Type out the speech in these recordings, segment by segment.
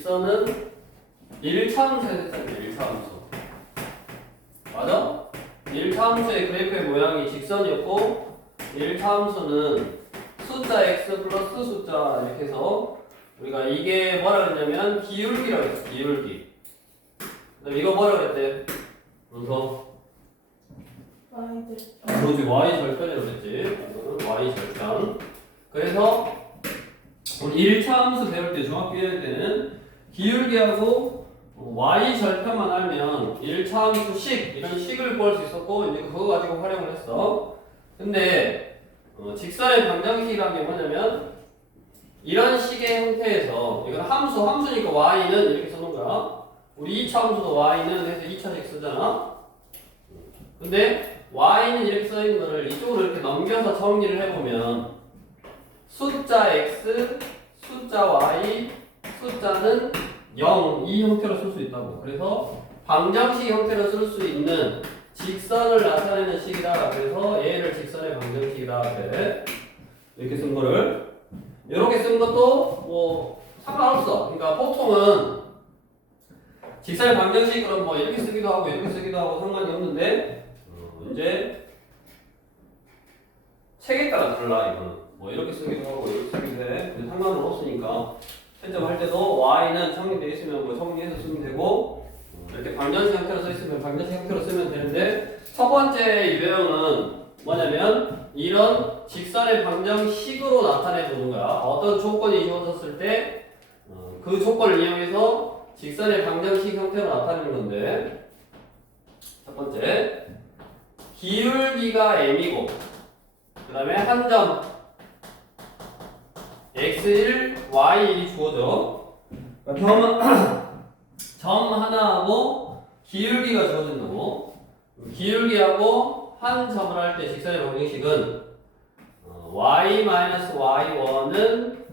직선은 1차함수에 됐잖아요. 1차함수. 맞아? 1차함수의 그래프의 모양이 직선이었고 1차함수는 숫자 x 플러스 숫자 이렇게 해서 우리가 이게 뭐라 그랬냐면 기울기라고 했어. 기울기. 그다음 이거 뭐라 그랬대? 그래서 그렇지 y 절편이라고 했지. y 절편. 그래서 우리 1차 함수 배울 때 중학교 1학 때는 기울기하고 y 절편만 알면 1차 함수 식 이런 식을 구할 수 있었고 이제 그거 가지고 활용을 했어. 근데 직선의 방정식이라는 게 뭐냐면 이런 식의 형태에서 이건 함수니까 y는 이렇게 써놓은 거야. 우리 2차 함수도 y는 해서 2차식 쓰잖아. 근데 y는 이렇게 써있는 거를 이쪽으로 이렇게 넘겨서 정리를 해보면 숫자 x, 숫자 y, 숫자는 0 이 형태로 쓸 수 있다고. 그래서 방정식 형태로 쓸 수 있는 직선을 나타내는 식이다. 그래서 얘를 직선의 방정식이다. 그래. 이렇게 쓴 거를 이렇게 쓴 것도 뭐 상관없어. 그러니까 보통은 직선의 방정식 그럼 뭐 이렇게 쓰기도 하고 이렇게 쓰기도 하고 상관이 없는데 이제 책에 따라 달라. 이거는 뭐 이렇게 쓰기도 하고 이렇게 쓰기도 해. 상관은 없으니까 채점할 때도 y는 정리되어 있으면 뭐 정리해서 쓰면 되고 이렇게 방정식 형태로 써 있으면 방정식 형태로 쓰면 되는데 첫 번째 유형은 뭐냐면 이런 직선의 방정식으로 나타내 보는 거야. 어떤 조건이 주어졌을 때 그 조건을 이용해서 직선의 방정식 형태로 나타내는 건데 첫 번째 기울기가 m이고 그 다음에 한 점 x1, y1이 주어져. 점 하나하고 기울기가 주어진다고. 기울기하고 한 점을 할 때 직선의 방정식은 y-y1은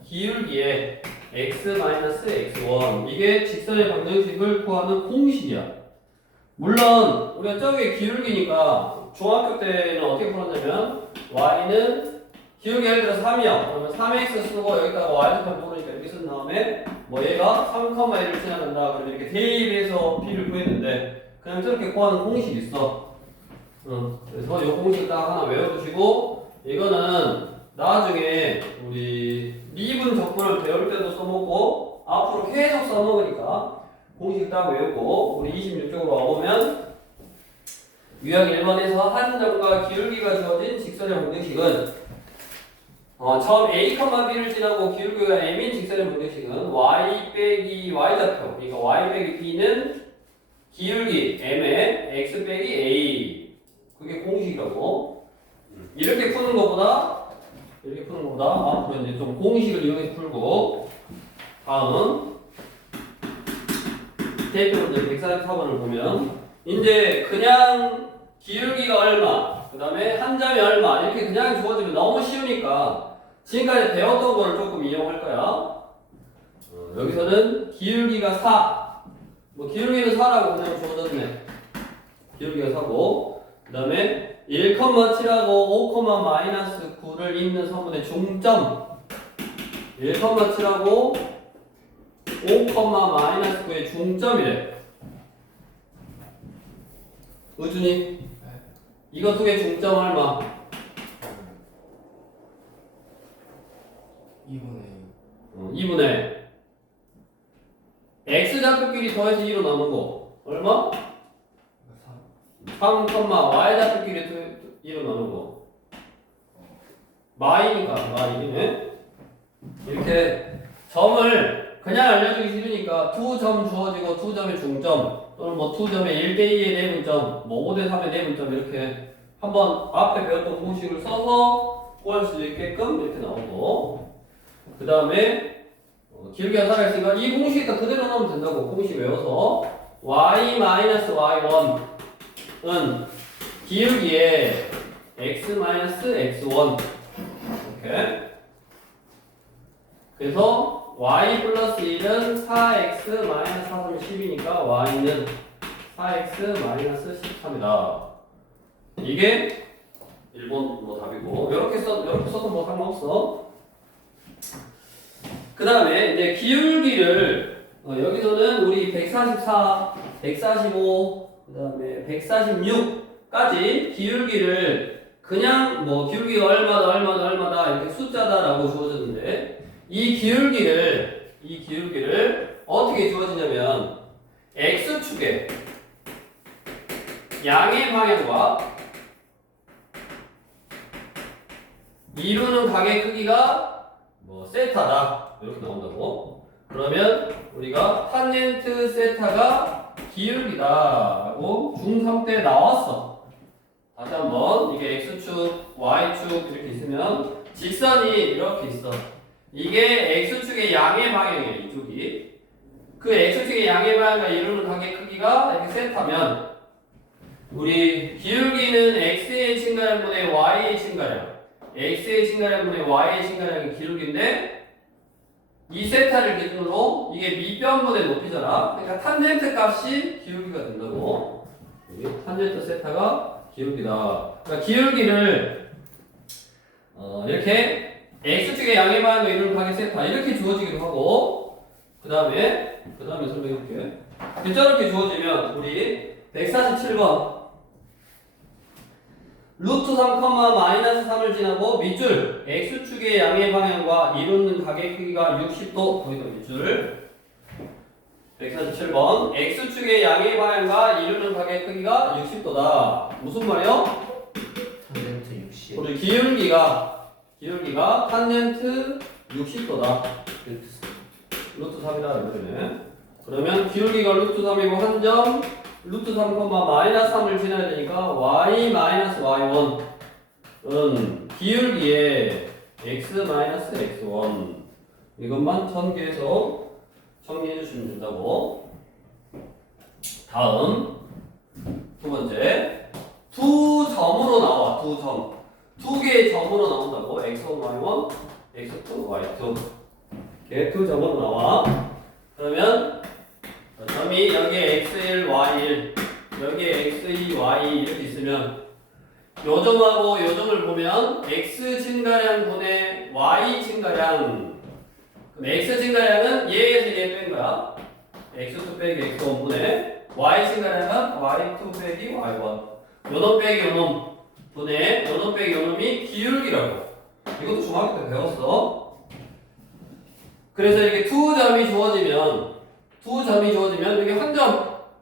기울기에 x-x1 이게 직선의 방정식을 구하는 공식이야. 물론 우리가 저게 기울기니까 중학교 때는 어떻게 풀었냐면 y는 기울기 예를 들어 3이요. 그러면 3x 쓰고 여기다가 y절편 모르니까 이렇게 쓴 다음에 뭐 얘가 3,1을 지나간다. 그러면 이렇게 대입해서 b를 구했는데 그냥 저렇게 구하는 공식이 있어. 그래서 이 공식 딱 하나 외워두시고 이거는 나중에 우리 미분 적분을 배울 때도 써먹고 앞으로 계속 써먹으니까 공식 딱 외우고 우리 26쪽으로 와보면 유형 1번에서 한 점과 기울기가 주어진 직선의 방정식은 처음 a, b를 지나고 기울기가 m인 직선의 방정식은 y 빼기 y좌표 그러니까 y 빼기 b는 기울기 m에 x 빼기 a 그게 공식이라고. 이렇게 푸는 것보다 앞으로 이제 좀 공식을 이용해서 풀고 다음 대표 문제 144번을 보면 이제 그냥 기울기가 얼마 그 다음에 한 점이 얼마 이렇게 그냥 주어지면 너무 쉬우니까 지금까지 배웠던 거를 조금 이용할 거야. 여기서는 기울기가 4 뭐 기울기는 4라고 그냥 주어졌네. 기울기가 4고 그 다음에 1,7하고 5,-9를 잇는 선분의 중점 1,7하고 5,-9의 중점이래. 의준이 이거 두 개 중점 얼마? 2분의 x좌표끼리 더해서 2로 나누고 얼마? 3, y좌표끼리 2로 나누고 마이니까 마이네. 이렇게 점을 그냥 알려주기 싫으니까 두 점 주어지고 두 점의 중점 또는 뭐 두 점의 1대2의 내분점 뭐 5대3의 내분점 이렇게 한번 앞에 배웠던 공식을 써서 구할 수 있게끔 이렇게 나오고 그 다음에 기울기가 살아있으니까 이 공식에다 그대로 넣으면 된다고. 공식 외워서 y-y1은 기울기에 x-x1 이렇게. 그래서 y 플러스 1은 4x 마이너스 4, 3, 10이니까 y는 4x 마이너스 13이다. 이게 1번 뭐 답이고 이렇게 써도 뭐 상관없어. 그 다음에 이제 기울기를 여기서는 우리 144, 145, 그 다음에 146까지 기울기를 그냥 뭐 기울기가 얼마다 이렇게 숫자다라고 주어졌는데 이 기울기를 어떻게 주어지냐면 x축의 양의 방향과 이루는 각의 크기가 뭐 세타다 이렇게 나온다고. 그러면 우리가 탄젠트 세타가 기울기다라고 중3 때 나왔어. 다시 한번 이게 x축, y축 이렇게 있으면 직선이 이렇게 있어. 이게 x축의 양의 방향이에요. 이쪽이. 그 x축의 양의 방향과 이루는 각의 크기가 이렇게 세타면 우리 기울기는 x의 증가량분의 y의 증가량, x의 증가량분의 y의 증가량이 기울기인데 이 세타를 기준으로 이게 밑변분의 높이잖아. 그러니까 탄젠트 값이 기울기가 된다고. 여기 탄젠트 세타가 기울기다. 그러니까 기울기를 이렇게 x축의 양의 방향과 이루는 각의 세타 이렇게 주어지기도 하고 그 다음에 설명해볼게. 저렇게 주어지면 우리 147번 루트 3, 마이너스 3을 지나고 밑줄 x축의 양의 방향과 이루는 각의 크기가 60도 거기다 밑줄 147번 x축의 양의 방향과 이루는 각의 크기가 60도다. 무슨 말이요? 탄젠트 60. 우리 기울기가 탄젠트 60도다. 루트 3이라 그러네. 그러면 기울기가 루트 3이고 한 점 루트 3, 마이너스 3을 지나야 되니까 y 마이너스 y1은 기울기에 x 마이너스 x1 이것만 전개해서 정리해 주시면 된다고. 다음 두 번째 두 점으로 나와. 두 개의 점으로 나온다고. x1, y1, x2, y2 이렇게 두 점으로 나와. 그러면 점이 여기에 x1, y1 여기에 x2, y 이렇게 있으면 요 점하고 요 점을 보면 x 증가량 분의 y 증가량. 그럼 x 증가량은 얘에서 얘 뺀 거야. x2 빼기 x1 분의 y 증가량은 y2 빼기 y1. 요놈 빼기 요놈 분의 요놈 빼기 요놈이 기울기라고. 이것도 중학교 때 배웠어. 그래서 이렇게 두 점이 주어지면 여기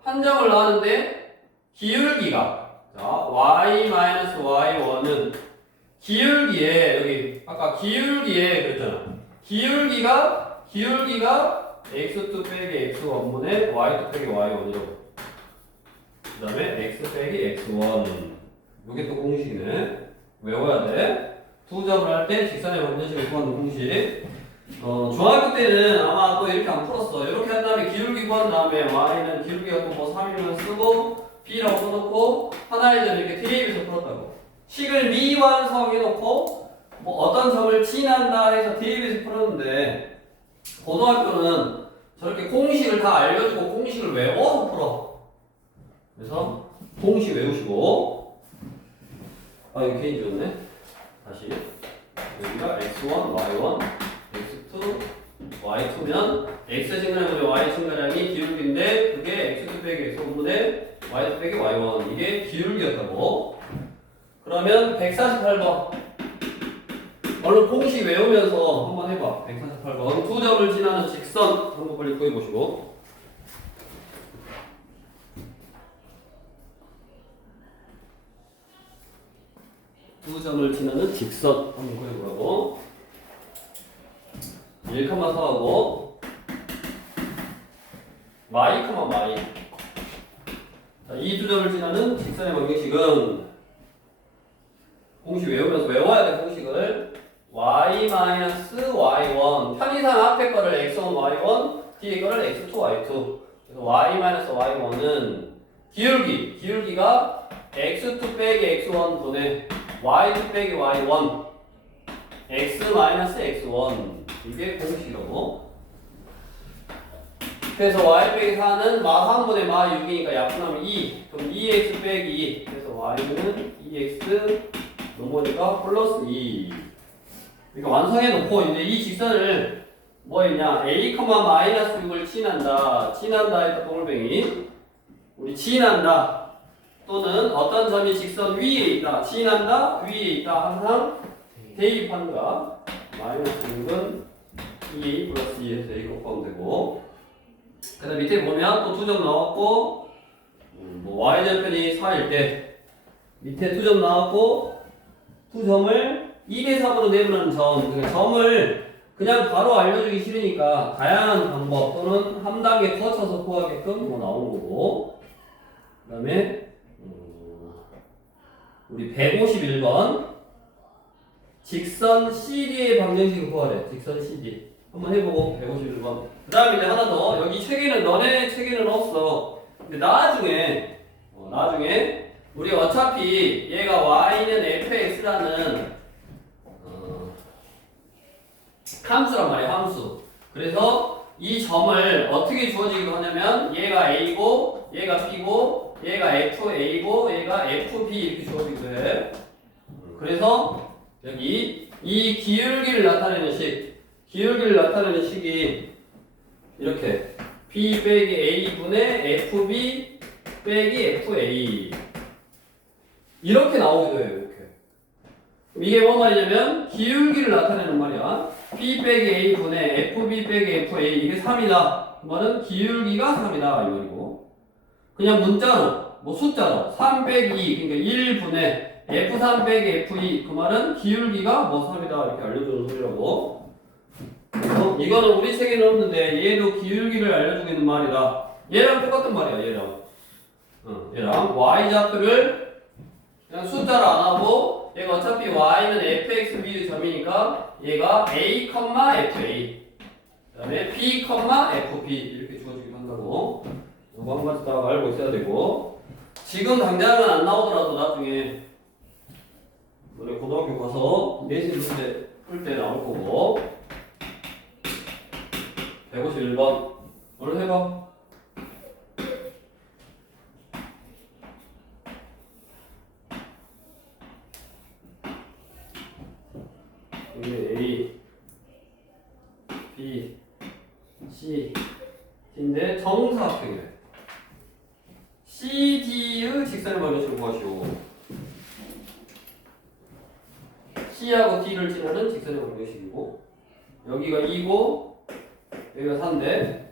한 점을 나왔는데 기울기가 자 y-y1은 기울기에 여기 아까 기울기에 그랬잖아. 기울기가 x2 빼기 x1분의 y2 빼기 y1이라고. 그 다음에 x 빼기 x1 이게 또 공식이네. 외워야 돼. 두 점을 할 때 직선의 방정식을 구하는 공식. 중학교 때는 아마 또 이렇게 안 풀었어. 이렇게 한 다음에 기울기 구한 다음에 y는 기울기가 또 뭐 3이면 쓰고 b라고 써놓고 하나의 점 이렇게 대입해서 풀었다고. 식을 미완성해놓고 뭐 어떤 점을 지난다 해서 대입해서 풀었는데 고등학교는 저렇게 공식을 다 알려주고 공식을 외워서 풀어. 그래서 공식 외우시고 이거 괜히 줬네. 다시 여기가 x1, y1 x2, y2면 x 증가량분의 y 증가량이 기울기인데 그게 x2 빼기 x1분의 y2 빼기 y1 이게 기울기였다고. 그러면 148번 얼른 공식 외우면서 한번 해봐. 148번 두 점을 지나는 직선 한번 빨리 구해보시고. 두 점을 지나는 직선 한번 구해보라고. 1,4하고 y, 이 두 점을 지나는 직선의 방정식은 공식 외우면서 외워야 돼. 공식을 y-y1 편의상 앞에 거를 x1, y1 뒤에 거를 x2, y2 그래서 y-y1은 기울기가 x2 빼기 x1 분의 y2 빼기 y1 x-x1 이게 공식이라고. 그래서 y 빼기 4는 마 3분의 마 6이니까 약분하면 2. 그럼 2x 빼기 2. 그래서 y는 2x 넘어니까 플러스 2. 그러니까 완성해 놓고 이제 이 직선을 뭐 있냐? a, 마이너스 6을 친한다. 친한다 했다 동글뱅이. 우리 친한다. 또는 어떤 점이 직선 위에 있다. 친한다. 위에 있다. 항상 대입한다. 마이너스 6은 2a 플러스 2에서 a 곱하면 되고. 그 다음 밑에 보면 또 2점 나왔고, 뭐 y절편이 4일 때 밑에 2점 나왔고, 2점을 2대 3으로 내부는 점. 그러니까 점을 그냥 바로 알려주기 싫으니까 다양한 방법 또는 한 단계 거쳐서 구하게끔 뭐 나온 거고. 그 다음에 우리 151번 직선 CD의 방정식을 구하래. 직선 CD 한번 해보고 151번. 그 다음에 이제 하나 더. 여기 책에는 너네 책에는 없어. 근데 나중에 우리 어차피 얘가 y는 fx라는 함수란 말이야. 함수. 그래서 이 점을 어떻게 주어지기도 하냐면 얘가 a고 얘가 b고 얘가 fa고 얘가 fb 이렇게 주어지기도 해. 그래서 여기 이 기울기를 나타내는 식이 이렇게 b 빼기 a분의 fb 빼기 fa 이렇게 나오기도 해요. 이렇게. 이게 뭔 말이냐면 기울기를 나타내는 말이야. b 빼기 a분의 fb 빼기 fa 이게 3이다. 그 말은 기울기가 3이다 이 말이고, 그냥 문자로 뭐 숫자로 3 빼기 2 그러니까 1분의 f3 빼기 f2 그 말은 기울기가 뭐 3이다 이렇게 알려주는 소리라고. 그래서 이거는 우리 책에는 없는데 얘도 기울기를 알려주고 있는 말이다. 얘랑 똑같은 말이야. 얘랑 y좌표를 그냥 숫자로 안 하고, 얘가 어차피 y는 fx 비율 점이니까 얘가 a, fa 그 다음에 b, fb 이렇게 주어지기도 한다고. 이거 한 가지 딱 알고 있어야 되고, 지금 당장은 안 나오더라도 나중에 우리 고등학교 가서 내신 문제 풀 때 나올 거고. 151번 얼른 해봐. 이게 A, B, C, D인데 정사각형이래. CD의 직선의 방정식을 구하시오. C하고 D를 지나는 직선의 방정식이고, 여기가 2고 여기가 4인데,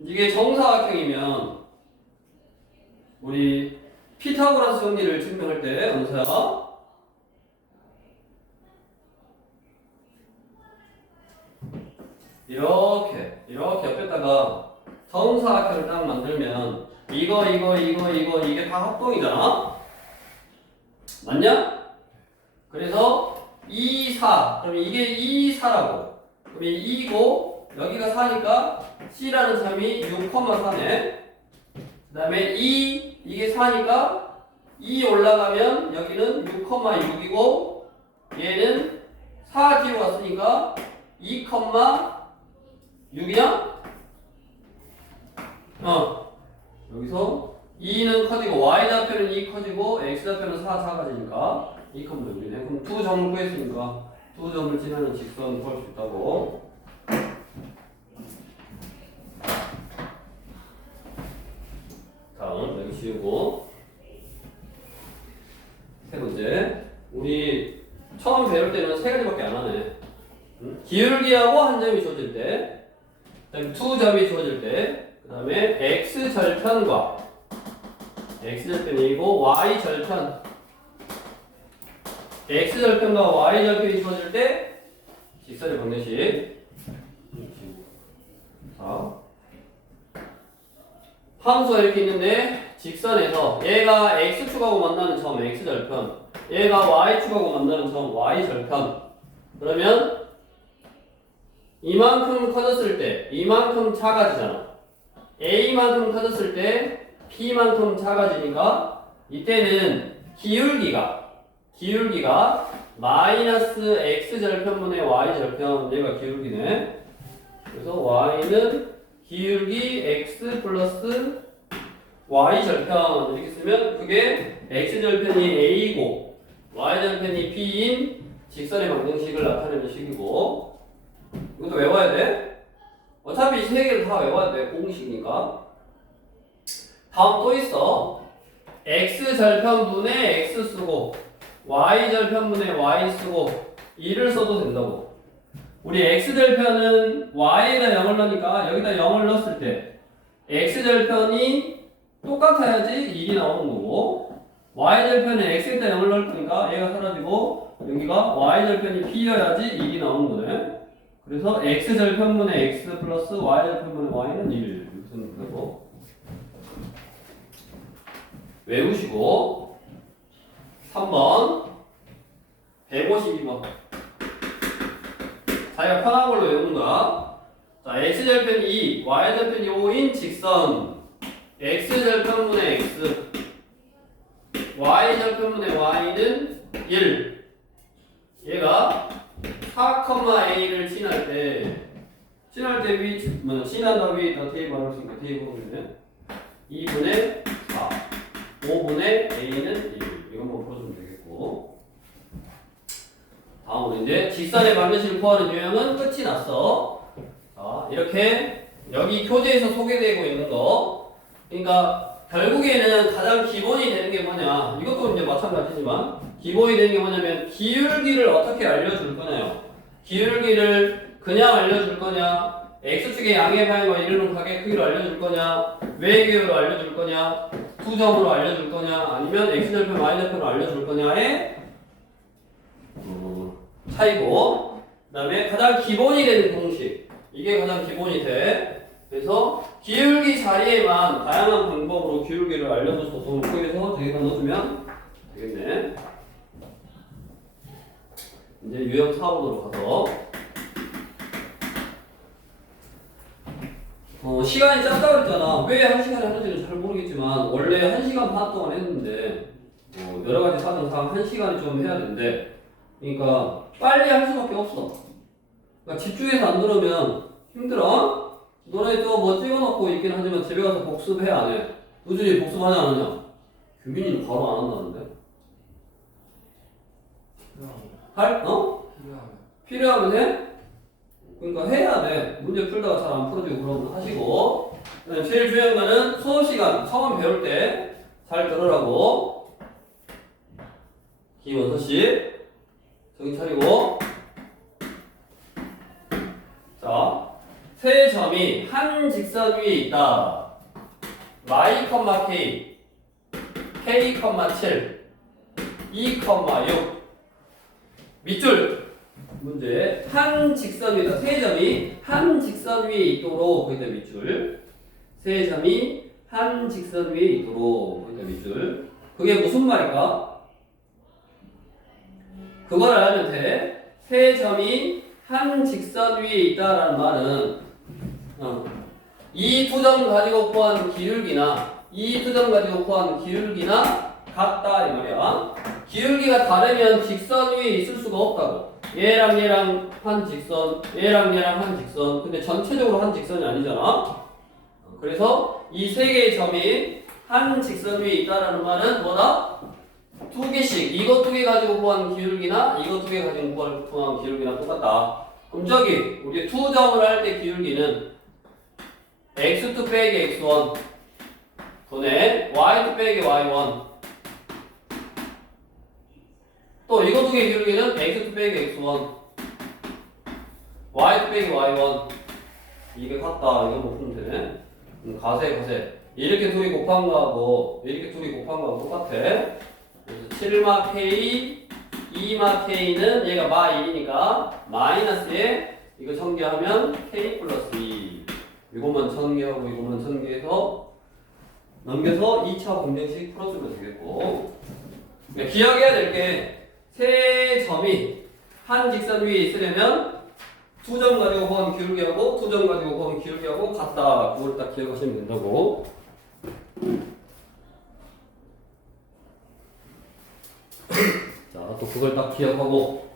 이게 정사각형이면 우리 피타고라스 정리를 증명할 때 언사야 이렇게 옆에다가 정사각형을 딱 만들면 이거 이게 다 합동이잖아. 맞냐? 그래서 2, 4 그럼 이게 2, 4라고. 그럼 이 2고 여기가 4니까 C라는 점이 6,4네. 그 다음에 2 이게 4니까 2 올라가면 여기는 6,6이고 얘는 4 뒤로 갔으니까 2,6이냐? 여기서 2는 커지고 y좌표는 2 커지고 x좌표는 4 작아지니까 2,6이네. 그럼 두 점을 구했으니까 두 점을 지나는 직선 구할 수 있다고. 다음 여기 지우고, 세 번째 우리 처음 배울 때는 세 가지밖에 안 하네. 기울기하고 한 점이 주어질 때, 그다음에 두 점이 주어질 때, 그다음에 x 절편과 x 절편이고 y 절편, x 절편과 y 절편이 주어질 때 직선의 방정식. 자, 함수가 이렇게 있는데 직선에서 얘가 x축하고 만나는 점 x절편, 얘가 y축하고 만나는 점 y절편. 그러면 이만큼 커졌을 때 이만큼 작아지잖아. a만큼 커졌을 때 b만큼 작아지니까 이때는 기울기가 마이너스 x절편분의 y절편, 얘가 기울기네. 그래서 y는 기울기 x 플러스 y절편 이렇게 쓰면 그게 x절편이 a고 y절편이 b인 직선의 방정식을 나타내는 식이고 이것도 외워야 돼. 어차피 이 세 개를 다 외워야 돼. 공식이니까. 다음 또 있어. x절편분의 x 쓰고 y절편분의 y 쓰고 2를 써도 된다고. 우리 x절편은 y에다 0을 넣으니까 여기다 0을 넣었을 때 x절편이 똑같아야지 1이 나오는 거고 y절편에 x에다 0을 넣을 거니까 얘가 사라지고 여기가 y절편이 p여야지 1이 나오는 거네. 그래서 x절편분의 x 플러스 y절편분의 y는 1 이렇게 쓰는 거고 외우시고 3번 152번 자기가 편한 걸로 외우는 거야. 자, x절편이 2, y절편이 5인 직선 x절편분의 x y절편분의 y는 1 얘가 4,a를 친할 때 친한 답이 더 테이블 할 수 있고 테이블이면 2분의 4 5분의 a는 1 이것만 풀어주면 되겠고 다음으로 이제 직선의 방정식을 구하는 유형은 끝이 났어. 자, 이렇게 여기 교재에서 소개되고 있는 거 그러니까 결국에는 가장 기본이 되는 게 뭐냐 이것도 이제 마찬가지지만 기본이 되는 게 뭐냐면 기울기를 어떻게 알려줄 거냐요. 기울기를 그냥 알려줄 거냐 x축의 양의 방향과 이르는 크기로 알려줄 거냐 외계로 알려줄 거냐 투점으로 알려줄 거냐 아니면 x절편 y절편으로 알려줄 거냐의 차이고 그 다음에 가장 기본이 되는 공식 이게 가장 기본이 돼. 그래서 기울기 자리에만 다양한 방법으로 기울기를 알려줘서 좀 크게서 저기다 넣어주면 되겠네. 이제 유형 4번으로 가서 시간이 짧다고 했잖아. 왜 1시간에 하는지는 잘 모르겠지만 원래 1시간 반 동안 했는데 여러가지 사정상 1시간이 좀 해야 된대. 그러니까 빨리 할 수밖에 없어. 그러니까 집중해서 안 들으면 힘들어. 너네 또 뭐 찍어놓고 있긴 하지만 집에 가서 복습해 안 해? 우준이 복습하냐 안 하냐? 규빈이는 바로 안 한다는데? 할? 필요하면 해? 그러니까 해야 돼. 문제 풀다가 잘 안 풀어지고 그러면 하시고 제일 중요한 거는 수업시간 처음 배울 때 잘 들으라고 김원서씨 정신 차리고 자, 세 점이 한 직선 위에 있다. y, k, k, 7, 2, 6 밑줄 문제 한 직선 위에다 세 점이 한 직선 위에 있도록 거기다 밑줄 세 점이 한 직선 위에 있도록 거기다 밑줄 그게 무슨 말일까? 그걸 알면 돼. 세 점이 한 직선 위에 있다라는 말은 이 두 점 가지고 구한 기울기나 이 두 점 가지고 구한 기울기나 같다 이 말이야. 기울기가 다르면 직선 위에 있을 수가 없다고. 얘랑 얘랑 한 직선, 얘랑 얘랑 한 직선. 근데 전체적으로 한 직선이 아니잖아. 그래서 이 세 개의 점이 한 직선 위에 있다라는 말은 뭐다? 두 개씩. 이거 두 개 가지고 구한 기울기나 이거 두 개 가지고 구한 기울기나 똑같다. 그럼 저기 우리 투점을 할 때 기울기는 x2 빼기 x1 분의 y2 빼기 y1 또 이거 두 개 기울기는 x2 빼기 x1 y2 빼기 y1 이게 같다. 이거 못 풀면 되네. 가세 이렇게 둘이 곱한 거하고 이렇게 둘이 곱한 거하고 똑같아. 그래서 7마 k 2마 k는 얘가 마 1이니까 마이너스에 이거 전개하면 k 플러스 2 이것만 전개하고 이것만 전개해서 넘겨서 2차 방정식 풀어주면 되겠고 기억해야 될 게 세 점이 한 직선 위에 있으려면 두 점 가지고 구한 기울기하고 두 점 가지고 구한 기울기하고 같다. 그걸 딱 기억하시면 된다고. 자, 또 그걸 딱 기억하고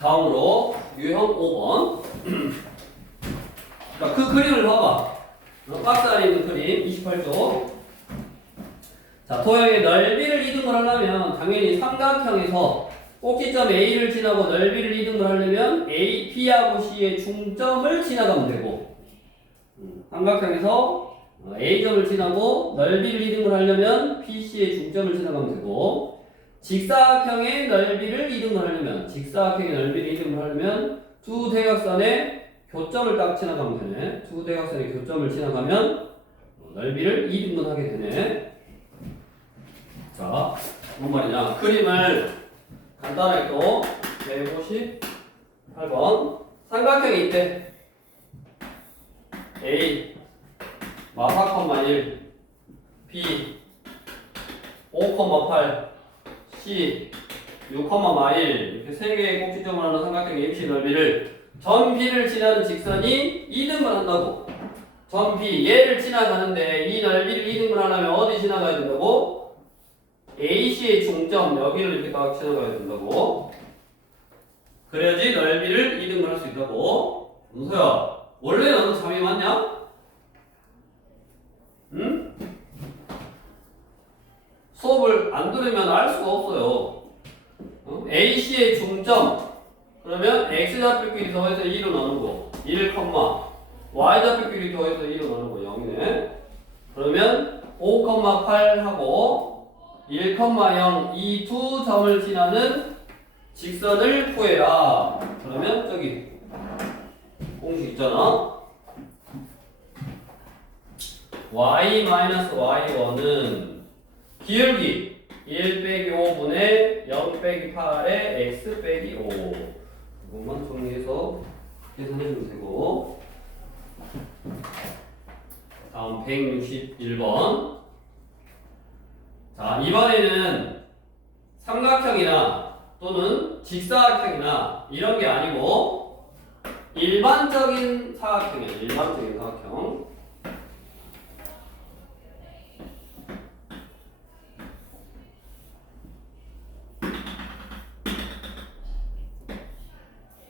다음으로 유형 5번 자, 그 그림을 봐봐. 박스 안에 있는 그림 28쪽 자, 도형의 넓이를 이동을 하려면 당연히 삼각형에서 꼭지점 A를 지나고 넓이를 이등분 하려면 A, B하고 C의 중점을 지나가면 되고 삼각형에서 A점을 지나고 넓이를 이등분 하려면 BC의 중점을 지나가면 되고 직사각형의 넓이를 이등분 하려면 두 대각선의 교점을 딱 지나가면 되네. 두 대각선의 교점을 지나가면 넓이를 이등분 하게 되네. 자, 뭔 말이냐. 그림을 간단하게 또 158번 삼각형이 있대. A 4,1 B 5,8 C 6,1 이렇게 세 개의 꼭지점을 하는 삼각형의 MC 넓이를 전 B를 지나는 직선이 2등분 한다고. 전 B 얘를 지나가는데 이 넓이를 2등분 하려면 어디 지나가야 된다고? AC의 중점 여기를 이렇게 딱 지나가야 된다고. 그래야지 넓이를 2등분 할 수 있다고. 은서야 원래 너는 잠이 많냐? 응? 수업을 안 들으면 알 수가 없어요. AC의 중점 그러면 X좌표끼리 더해서 2로 나누고 1, Y좌표끼리 더해서 2로 나누고 0이네. 그러면 5,8하고 1,0 이 두 점을 지나는 직선을 구해라. 그러면 저기 공식 있잖아. y-y1은 기울기 1 빼기 5분의 0 빼기 8의 x 빼기 5 이것만 정리해서 계산해주면 되고 다음 161번 자 이번에는 삼각형이나 또는 직사각형이나 이런 게 아니고 일반적인 사각형이야. 일반적인 사각형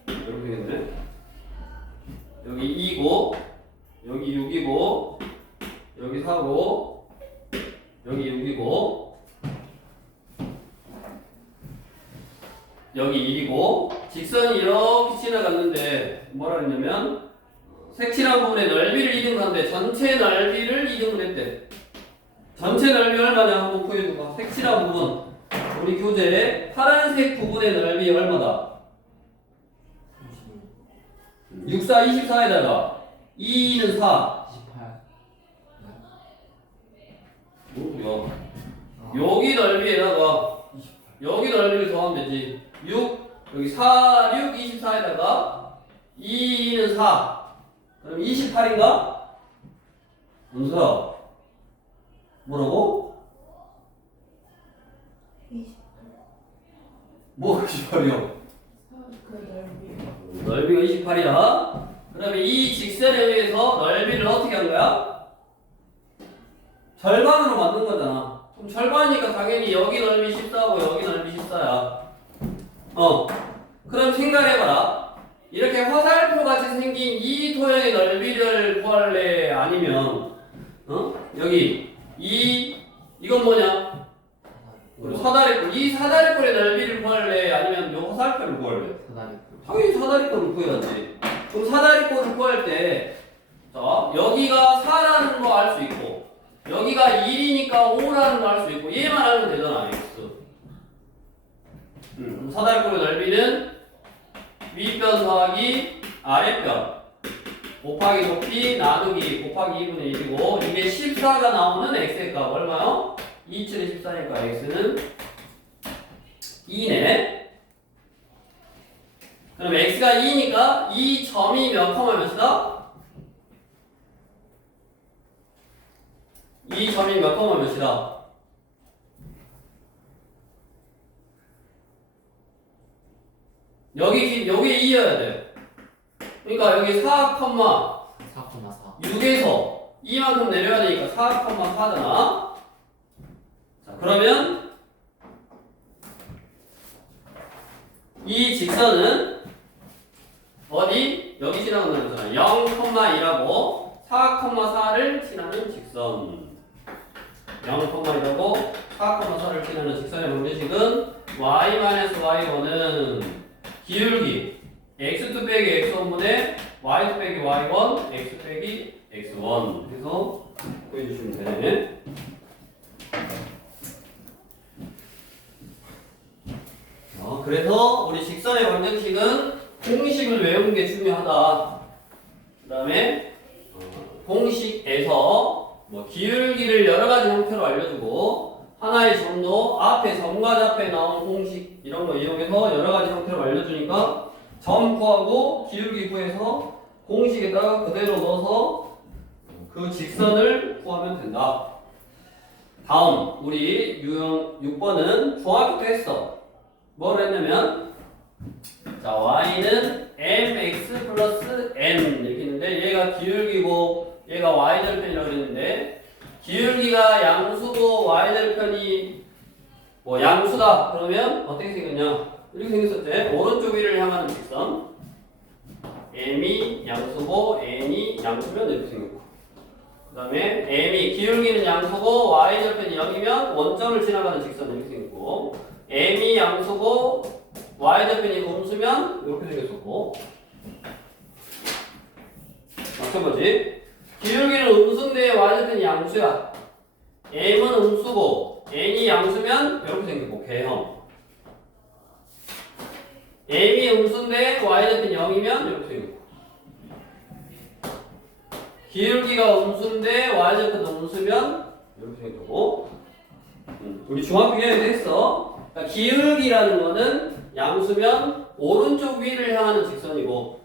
이렇게 되겠네. 여기 2고 여기 6이고 여기 4고 여기 6이고 여기 1이고 직선이 이렇게 지나갔는데 뭐라 그랬냐면 색칠한 부분의 넓이를 이등분하는데 전체 넓이를 이등분했대. 전체 넓이 얼마냐 한번 구해줘봐. 색칠한 부분 우리 교재에 파란색 부분의 넓이 얼마다? 6, 4, 24에다가 2는 4 28. 뭐야? 여기 넓이에다가 여기 넓이를 더하면 되지. 6 여기 4, 6, 24에다가 2는 4 그럼 28인가? 문서야 뭐라고? 28. 뭐 28이요? 그 넓이. 넓이가 28이야. 그러면 이 직선에 의해서 넓이를 어떻게 한 거야? 절반으로 만든 거잖아. 그럼 절반이니까 당연히 여기 넓이 14하고 여기 넓이 14야. 그럼 생각해봐라. 이렇게 화살표 같이 생긴 이 도형의 넓이를 구할래? 아니면 여기 이건 뭐냐? 사다리꼴. 이 사다리꼴의 넓이를 구할래? 아니면 요 화살표를 구할래? 사다리. 당연히 사다리꼴을 구해야지. 그럼 사다리꼴을 구할 때, 자, 여기가 4라는 거 알 수 있고, 여기가 1이니까 5라는 거 알 수 있고, 얘만 알면 되잖아, x. 그럼 사다리꼴의 넓이는 윗변 더하기 아랫변 곱하기 높이 나누기 곱하기 2분의 1이고, 이게 14가 나오는 x의 값 얼마요? 2층에 14니까 x는 2네. 그럼 x가 2니까 이 점이 몇 컴마 몇이다? 이 점이 몇 컴마 몇이다? 여기에 2여야 돼. 그러니까 여기 4, 4,4. 6에서 이만큼 내려야 되니까 4, 4잖아. 자, 그러면 이 직선은 어디? 여기 지나가는 거잖아. 0,1하고 4,4를 지나는 직선. 0,1하고 4,4를 지나는 직선의 방정식은 y-y1은 기울기 x2 빼기 x1분의 y2 빼기 y1 x 빼기 x1 해서 보여주시면 되네. 그래서 우리 직선의 방정식은 공식을 외우는 게 중요하다. 그 다음에 공식에서 뭐 기울기를 여러 가지 형태로 알려주고 하나의 점도 앞에 점과 좌표에 나오는 공식 이런 거 이용해서 여러 가지 형태로 알려주니까 점 구하고 기울기 구해서 공식에다가 그대로 넣어서 그 직선을 구하면 된다. 다음 우리 유형 6번은 중학교 때 했어. 뭘 했냐면 자 y는 mx 플러스 n 이렇게 있는데 얘가 기울기고 얘가 y절편이라고 했는데 기울기가 양수고 y절편이 뭐 양수다 그러면 어떻게 생겼냐 이렇게 생겼었지. 오른쪽 위를 향하는 직선 m이 양수고 n이 양수면 이렇게 생겼고 그 다음에 m이 기울기는 양수고 y절편이 0이면 원점을 지나가는 직선 이렇게 생겼고 m이 양수고 y절편이 음수면 이렇게 생겼었고 마찬가지 기울기는 음수인데 y절편이 양수야. m은 음수고 n이 양수면 이렇게 생겼고 개형 m이 음수인데 y절편이 0이면 이렇게 생겼고 기울기가 음수인데 y절편도 음수면 이렇게 생겼고 우리 중학교 2학년 때 했어. 그러니까 기울기라는 거는 양수면 오른쪽 위를 향하는 직선이고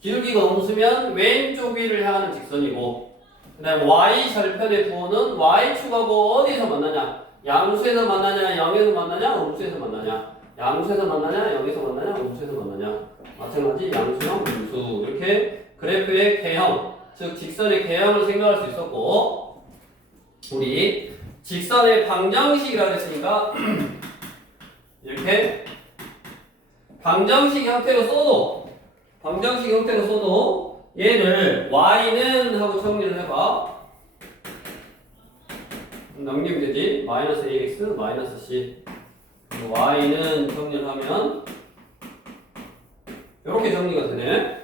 기울기가 음수면 왼쪽 위를 향하는 직선이고 그 다음에 y절편의 부호는 y축하고 어디서 만나냐 양수에서 만나냐 0에서 만나냐 음수에서 만나냐 양수에서 만나냐 0에서 만나냐 음수에서 만나냐 마찬가지 양수형 음수 이렇게 그래프의 개형 즉 직선의 개형을 생각할 수 있었고 우리 직선의 방정식이라고 했으니까 이렇게 방정식 형태로 써도 얘를 y는 하고 정리를 해봐. 넘기면 되지. 마이너스 ax 마이너스 c y는 정리를 하면 이렇게 정리가 되네.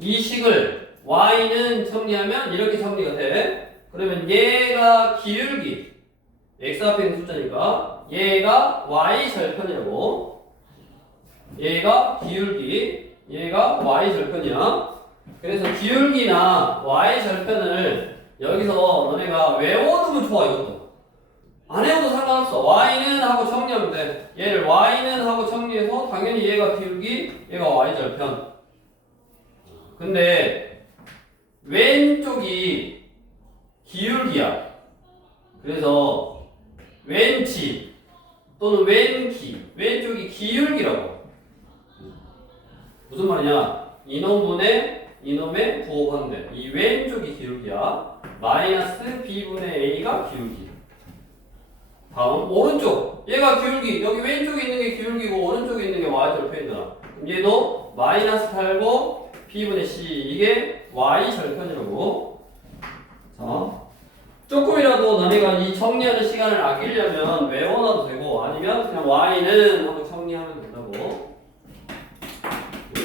이 식을 y는 정리하면 이렇게 정리가 돼. 그러면 얘가 기울기 x 앞에 있는 숫자니까 얘가 y절편이라고 얘가 기울기 얘가 y절편이야. 그래서 기울기나 y절편을 여기서 너네가 외워두면 좋아. 이것도 안 외워도 상관없어. y는 하고 정리하면 돼. 얘를 y는 하고 정리해서 당연히 얘가 기울기 얘가 y절편. 근데 왼쪽이 기울기야. 그래서 왼치 또는 왼기 왼쪽이 기울기라고. 무슨 말이냐 이놈분의 이놈의 부호관대 이 왼쪽이 기울기야. 마이너스 b분의 a가 기울기. 다음 오른쪽 얘가 기울기 여기 왼쪽에 있는 게 기울기고 오른쪽에 있는 게 y절편이잖아. 얘도 마이너스 8고 b분의 c 이게 y절편이라고. 자 조금이라도 너네가 이 정리하는 시간을 아끼려면 외워놔도 되고 아니면 그냥 y는 하고 정리하면 된다고.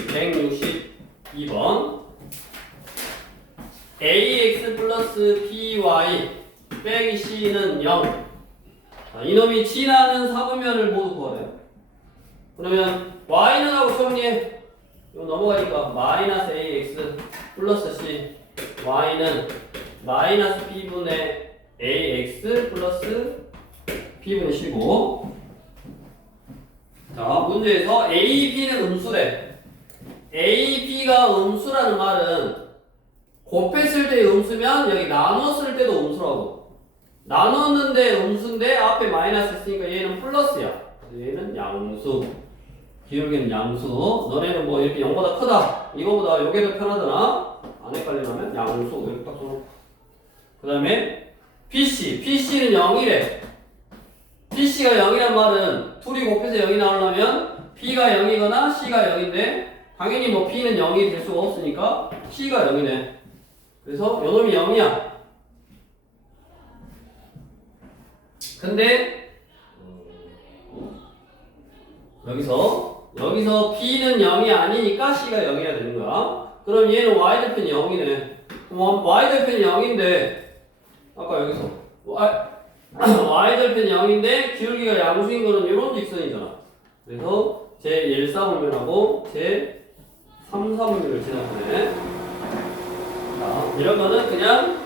162번 ax 플러스 by 빼기 c는 0. 이놈이 지나는 사분면을 모두 구하래. 그러면 y는 하고 정리해. 이거 넘어가니까 마이너스 ax 플러스 c y는 마이너스 b분의 ax 플러스 b분의 c고. 자 문제에서 a, b는 음수래. a, b가 음수라는 말은 곱했을 때 음수면 여기 나눴을 때도 음수라고. 나눴는데 음수인데 앞에 마이너스 있으니까 얘는 플러스야. 얘는 양수. 기울기는 양수. 너네는 뭐 이렇게 0보다 크다 이거보다 요게 더 편하잖아. 안 헷갈리면 양수 이렇게 딱 써놓고. 그 다음에 PC는 0이래. PC가 0이란 말은 둘이 곱해서 0이 나오려면 P가 0이거나 C가 0인데 당연히 뭐 P는 0이 될 수가 없으니까 C가 0이네. 그래서 요놈이 0이야. 근데 여기서 B는 0이 아니니까 C가 0이어야 되는 거야. 그럼 얘는 Y절편이 0이네. 그럼 Y절편이 0인데 아까 여기서 Y절편이 0인데 기울기가 양수인 거는 이런 직선이잖아. 그래서 제1, 4분면하고 제3, 4분면을 지나보네. 자, 이런 거는 그냥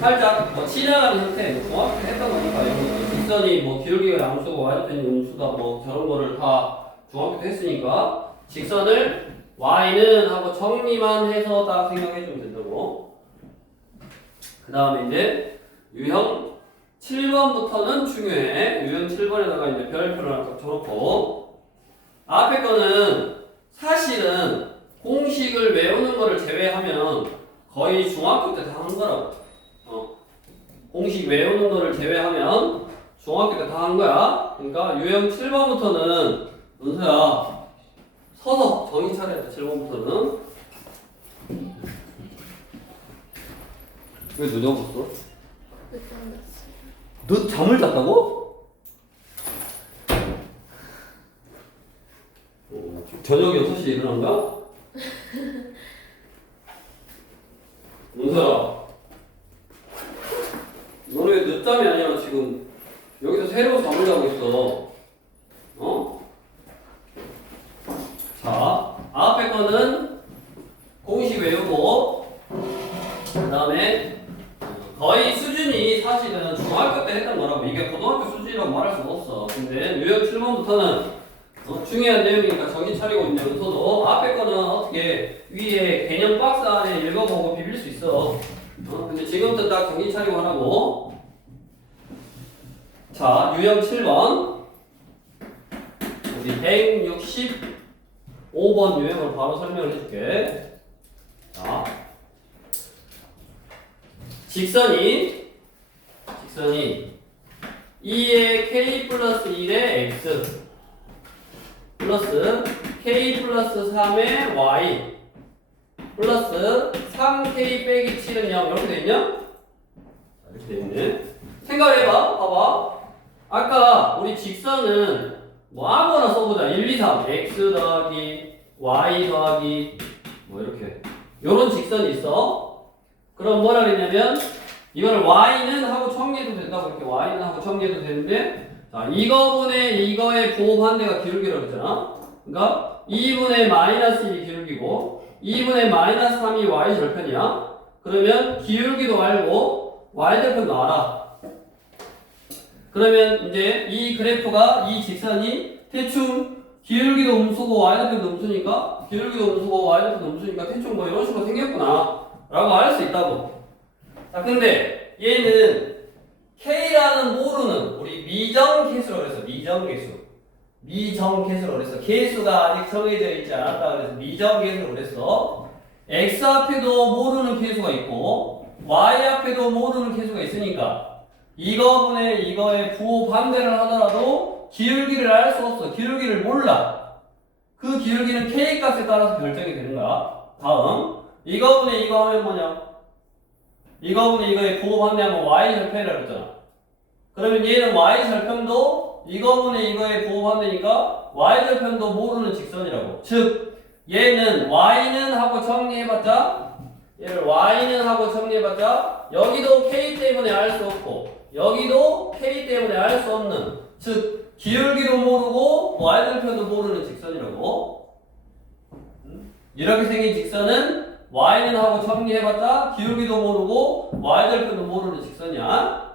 살짝 뭐 지나가는 형태, 정확히 했던 거니까 이런 거. 직선이 뭐 기울기가 양수고 Y절편이 음수다 뭐 저런 거를 다 중학교 때 했으니까 직선을 Y는 하고 정리만 해서 딱 생각해주면 된다고. 그 다음에 이제 유형 7번부터는 중요해. 유형 7번에다가 이제 별표를 하나 딱 줘놓고 앞에 거는 사실은 공식을 외우는 거를 제외하면 거의 중학교 때 다 한 거라고. 공식 외우는 거를 제외하면 중학교 때 다 한 거야. 그러니까 유형 7번부터는 은서야 서서 정신 차려야 돼. 7번부터는 왜 늦어졌어? 너 잠을 잤다고? 저녁 6시에 일어난 거야? 은서야 너는 왜 늦잠이 아니라 지금 여기서 새로 잠을 자고 있어? 자, 앞에 거는 공식 외우고 그 다음에 거의 수준이 사실은 중학교 때 했던 거라고. 이게 고등학교 수준이라고 말할 수는 없어. 근데 유형 7번부터는 중요한 내용이니까 정신 차리고 있는 연서도 앞에 거는 어떻게 위에 개념 박스 안에 읽어보고 비빌 수 있어. 근데 지금부터 딱 정신 차리고 하라고. 자, 유형 7번 우리 165번 유형을 바로 설명을 해줄게. 자, 직선이 2의 k 플러스 1의 x 플러스 k 플러스 3의 y 플러스 3k 빼기 7은 0 이렇게 돼있냐? 이렇게 돼있네. 생각을 해봐. 봐봐. 아까 우리 직선은 뭐 아무거나 써보자. 1, 2, 3 x 더하기 y 더하기 뭐 이렇게 요런 직선이 있어. 그럼 뭐라 그랬냐면 이거를 y는 하고 정리해도 된다고. 이렇게 y는 하고 정리해도 되는데 자, 이거분의 이거의 부호반대가 기울기라고 했잖아. 그러니까 2분의 마이너스 1이 기울기고 2분의 마이너스 3이 y절편이야. 그러면 기울기도 알고 y절편도 알아. 그러면 이제 이 그래프가 이 직선이 대충 기울기도 음수고 y절편도 음수니까 기울기도 음수고 y절편도 음수니까 대충 뭐 이런 식으로 생겼구나 라고 알 수 있다고. 자, 근데 얘는 K라는 모르는 우리 미정계수라고 그랬어. 미정계수라고 그랬어. 계수가 아직 정해져 있지 않았다 그래서 미정계수라고 그랬어. X 앞에도 모르는 계수가 있고 Y 앞에도 모르는 계수가 있으니까 이거분의 이거의 부호 반대를 하더라도 기울기를 알 수 없어. 기울기를 몰라. 그 기울기는 K 값에 따라서 결정이 되는 거야. 다음 이거분의 이거 하면 뭐냐? 이거분의 이거의 부호 반대하면 y절편이라고 했잖아. 그러면 얘는 y절편도 이거분의 이거의 부호 반대니까 y절편도 모르는 직선이라고. 즉 얘는 y는 하고 정리해봤자 얘를 y는 하고 정리해봤자 여기도 k 때문에 알 수 없고 여기도 k 때문에 알 수 없는, 즉 기울기도 모르고 y절편도 모르는 직선이라고. 이렇게 생긴 직선은 y는 하고 정리해봤자 기울기도 모르고 y절편도 모르는 직선이야.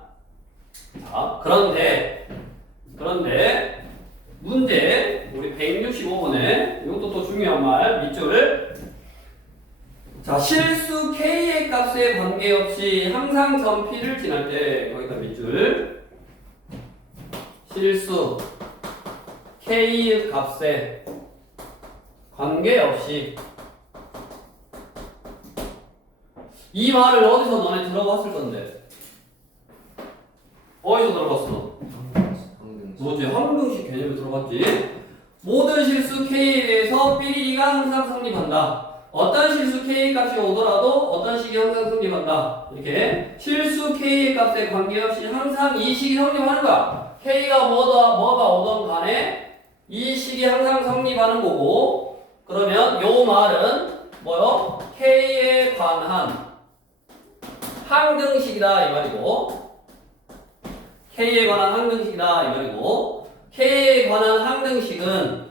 자, 그런데 문제 우리 165번에 이것도 또 중요한 말 밑줄. 자, 실수 k의 값에 관계없이 항상 점 p를 지날 때 거기다 밑줄. 실수 k의 값에 관계없이. 이 말을 어디서 너네 들어봤을 건데? 어디서 들어봤어? 너지 황금식 개념을 들어봤지? 모든 실수 k에 대해서 삐리리가 항상 성립한다. 어떤 실수 k 값이 오더라도 어떤 식이 항상 성립한다. 이렇게 실수 k의 값에 관계없이 항상 이 식이 성립하는 거야. k가 뭐가 오던 간에 이 식이 항상 성립하는 거고, 그러면 요 말은 뭐요? K에 관한 항등식이다 이 말이고, K에 관한 항등식이다 이 말이고, K에 관한 항등식은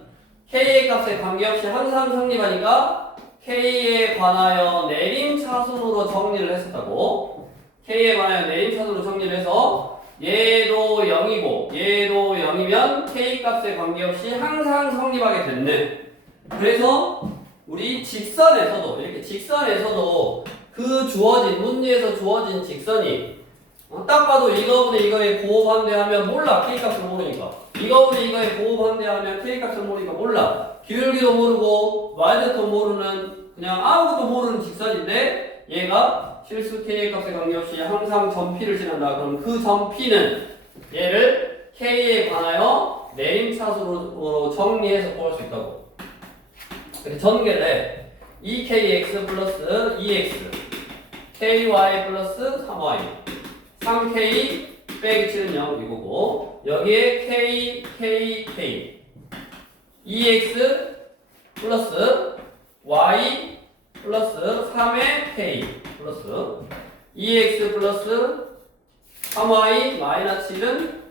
K의 값에 관계없이 항상 성립하니까 K에 관하여 내림차순으로 정리를 했었다고. K에 관하여 내림차순으로 정리를 해서 얘도 0이고 얘도 0이면 K 값에 관계없이 항상 성립하게 됐네. 그래서 우리 직선에서도 이렇게 직선에서도 그 주어진 문제에서 주어진 직선이 딱 봐도 이거분의 이거에 고반대하면 몰라. K 값을 모르니까. 이거분의 이거에 고반대하면 K 값을 모르니까 몰라. 기울기도 모르고 y도 모르는 그냥 아무것도 모르는 직선인데 얘가 실수 K의 값에 관계없이 항상 점 P를 지난다. 그럼 그 점 P는 얘를 K에 관하여 내림차순으로 정리해서 구할 수 있다고. 그래서 전개를 2KX 플러스 2X KY 플러스 3Y 3K 빼기 7은 0 이거고, 여기에 K 2X 플러스 Y 플러스 3의 K 플러스 2X 플러스 3Y 마이너스 7은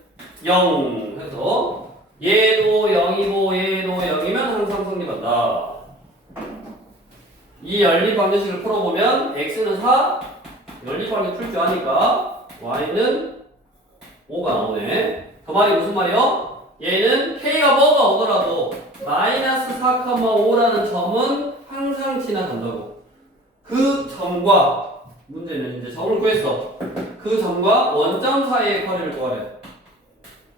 0 해서 얘도 0이고 얘도 0이면 항상 성립한다. 이 연립방정식을 풀어보면 X는 4, 연립방정 풀 줄 아니까 Y는 5가 나오네. 그 말이 무슨 말이요? 얘는 K가 뭐가 오더라도 마이너스 4,5라는 점은 항상 지나간다고. 그 점과 문제는 이제 점을 구했어. 그 점과 원점 사이의 거리를 구하래.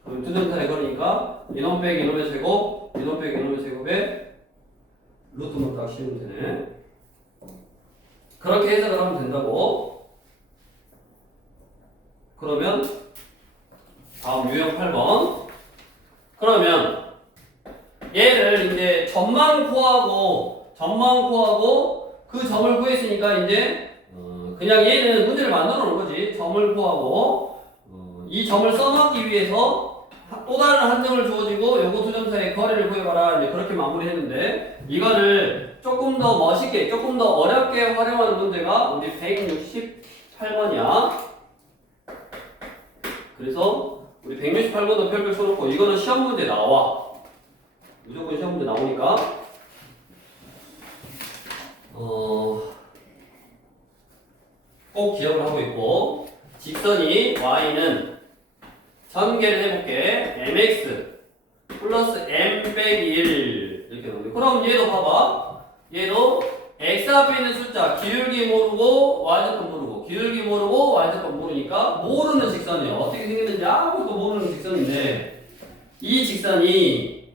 그럼 두 점 사이의 거리니까 이놈 빼기 이놈의 제곱, 이놈 빼기 이놈의 제곱에 루트만 딱 씌우면 되네. 그렇게 해석을 하면 된다고. 그러면 다음 유형 8번. 그러면 얘를 이제 점만 구하고 그 점을 구했으니까 이제 그냥 얘는 문제를 만들어 놓은 거지. 점을 구하고 이 점을 써먹기 위해서 또 다른 한 점을 주어지고 요거 두 점 사이의 거리를 구해봐라. 이제 그렇게 마무리했는데, 이거를 조금 더 멋있게, 조금 더 어렵게 활용하는 문제가 우리 168번이야. 그래서 우리 168번도 별별 써놓고 이거는 시험 문제 나와. 무조건 시험 문제 나오니까 꼭 기억을 하고 있고, 직선이 y는 전개를 해볼게. mx 플러스 m 빼기 1 이렇게 나오는데, 그럼 얘도 봐봐. 얘도 x 앞에 있는 숫자 기울기 모르고 y좌표 모르고 기울기 모르고 y좌표 모르니까 모르는 직선이에요. 어떻게 생겼는지 아무것도 모르는 직선인데, 이 직선이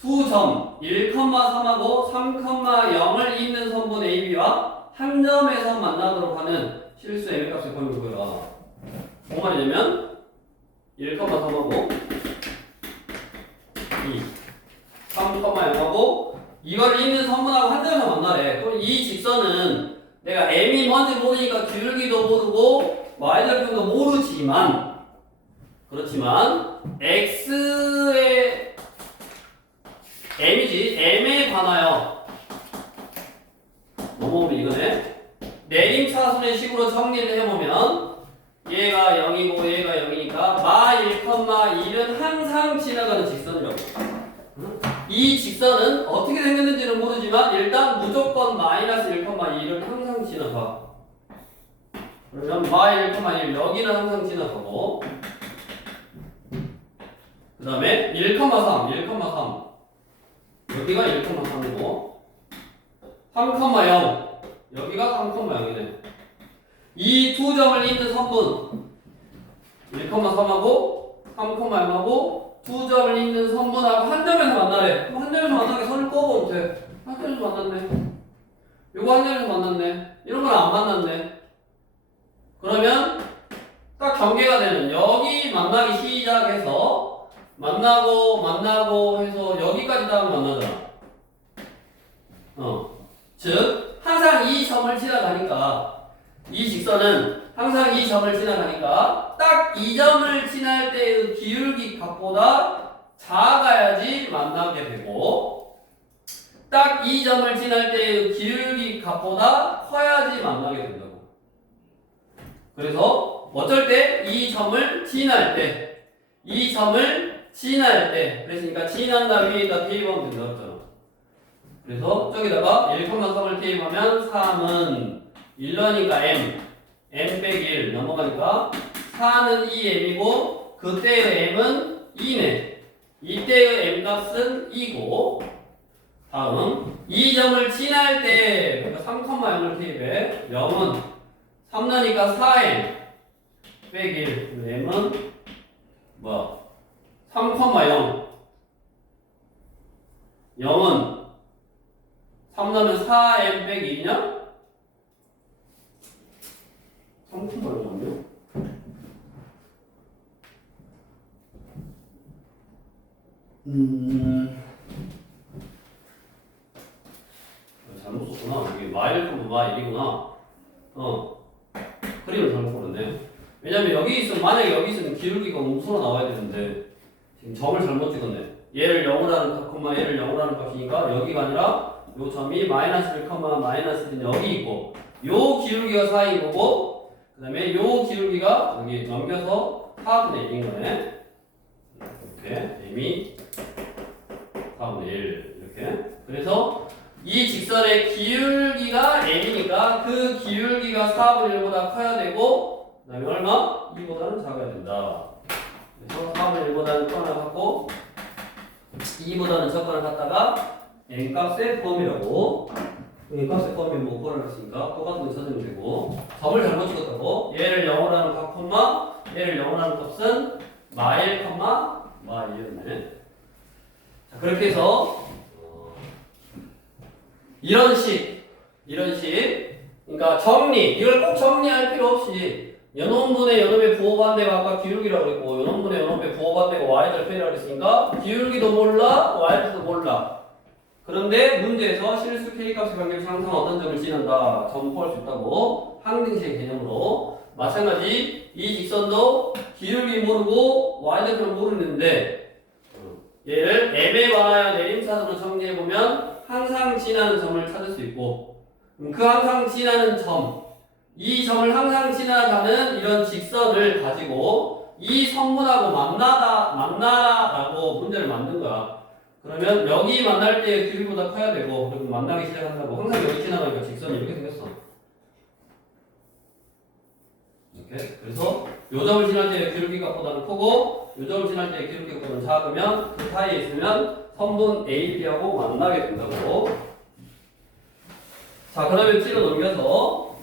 두 점 1,3하고 3,0을 잇는 선분 AB와 한 점에서 만나도록 하는 실수 M값의 범위를 구해라. 뭔 말이냐면 1,3하고 2, 3,0하고 이걸 잇는 선분하고 한 점에서 만나래. 그럼 이 직선은 내가 M이 뭔지 모르니까 기울기도 모르고 Y좌표도 모르지만, 그렇지만 X의 M이지, M에 관하여 넘어오면 이거네. 내림차순의 식으로 정리를 해보면 얘가 0이고 얘가 0이니까 마 1,1은 항상 지나가는 직선이라고. 이 직선은 어떻게 생겼는지는 모르지만 일단 무조건 마이너스 1,1은 항상 지나가. 그러면 마 1,1 여기는 항상 지나가고, 그 다음에 1,3 여기가 1,3이고 3,0 여기가 3,0이네. 이 두 점을 잇는 선분 1,3하고 3,0하고 두 점을 잇는 선분하고 한 점에서 만나래. 그럼 한 점에서 만나게 선을 꺼보면 돼. 한 점에서 만났네. 요거 한 점에서 만났네. 이런 건 안 만났네. 그러면 딱 경계가 되는, 여기 만나기 시작해서 만나고 해서 여기까지 다 만나잖아. 즉 항상 이 점을 지나가니까, 이 직선은 항상 이 점을 지나가니까 딱 이 점을 지날 때의 기울기 값보다 작아야지 만나게 되고 딱 이 점을 지날 때의 기울기 값보다 커야지 만나게 된다고. 그래서 어쩔 때 이 점을 지날 때, 그랬으니까 지난다 위에다 대입하면 된다고 했잖아. 그래서 저기다가 1,3을 대입하면 3은 1러니까 m 빼기 1 넘어가니까 4는 2m이고 그때의 m은 2네. 이때의 m 값은 2고 다음 이 점을 지날 때 그러니까 3,0을 대입해 0은 3나니까 4m 빼기 1 m은 뭐야 3,0 0은 3 넣으면 4m 빼기 1이냐? 3,0이요? 잘못 썼구나. 이게 마일 마일이구나. 그림을 잘못 그렸네. 왜냐면 여기 있으면 만약에 여기 있으면 기울기가 우수로 나와야 되는데 지금 점을 잘못 찍었네. 얘를 0으로 하는 값, 얘를 0으로 하는 값이니까 여기가 아니라 요 점이 마이너스 1, 마이너스 1은 여기 있고 요 기울기가 4인 거고 그 다음에 요 기울기가 여기 넘겨서 4분의 1인 거네. 이렇게 m이 4분의 1 이렇게. 그래서 이 직선의 기울기가 m이니까 그 기울기가 4분의 1보다 커야 되고 그 다음에 얼마? 2보다는 작아야 된다. 그래서 4분의 1보다는 커나 갖고 2보다는 적거나 갖다가 n값의 범위라고. n값의 범위 뭐 걸어놨으니까 똑같은 거 찾으면 되고 점을 잘못 찍었다고. 얘를 0으로 하는 값, 얘를 0으로 하는 값은 마일, 마일이었네. 자, 그렇게 해서 이런 식 그러니까 정리 이걸 꼭 정리할 필요 없이 연원분의 연원의 부호반대가 아까 기울기라고 그랬고 연원분의 연원의 부호반대가 y절편이라고 그랬으니까 기울기도 몰라 y도 몰라. 그런데 문제에서 실수 k값의 관계에서 항상 어떤 점을 지난다 점포할 수 있다고 항등식 개념으로. 마찬가지 이 직선도 기울기 모르고 y절편 모르는데 얘를 m에 관하여 내림차순으로 정리해보면 항상 지나는 점을 찾을 수 있고 그 항상 지나는 점, 이 점을 항상 지나가는 이런 직선을 가지고 이 성분하고 만나라라고 문제를 만든 거야. 그러면 여기 만날 때 길이보다 커야 되고 그리고 만나기 시작한다고 항상 여기 지나가니까 직선이 이렇게 생겼어. 이렇게. 그래서 요 점을 지날 때 기울기값보다는 크고 요 점을 지날 때 기울기값보다는 작으면 그 사이에 있으면 성분 A, B하고 만나게 된다고. 자, 그러면 뒤로 넘겨서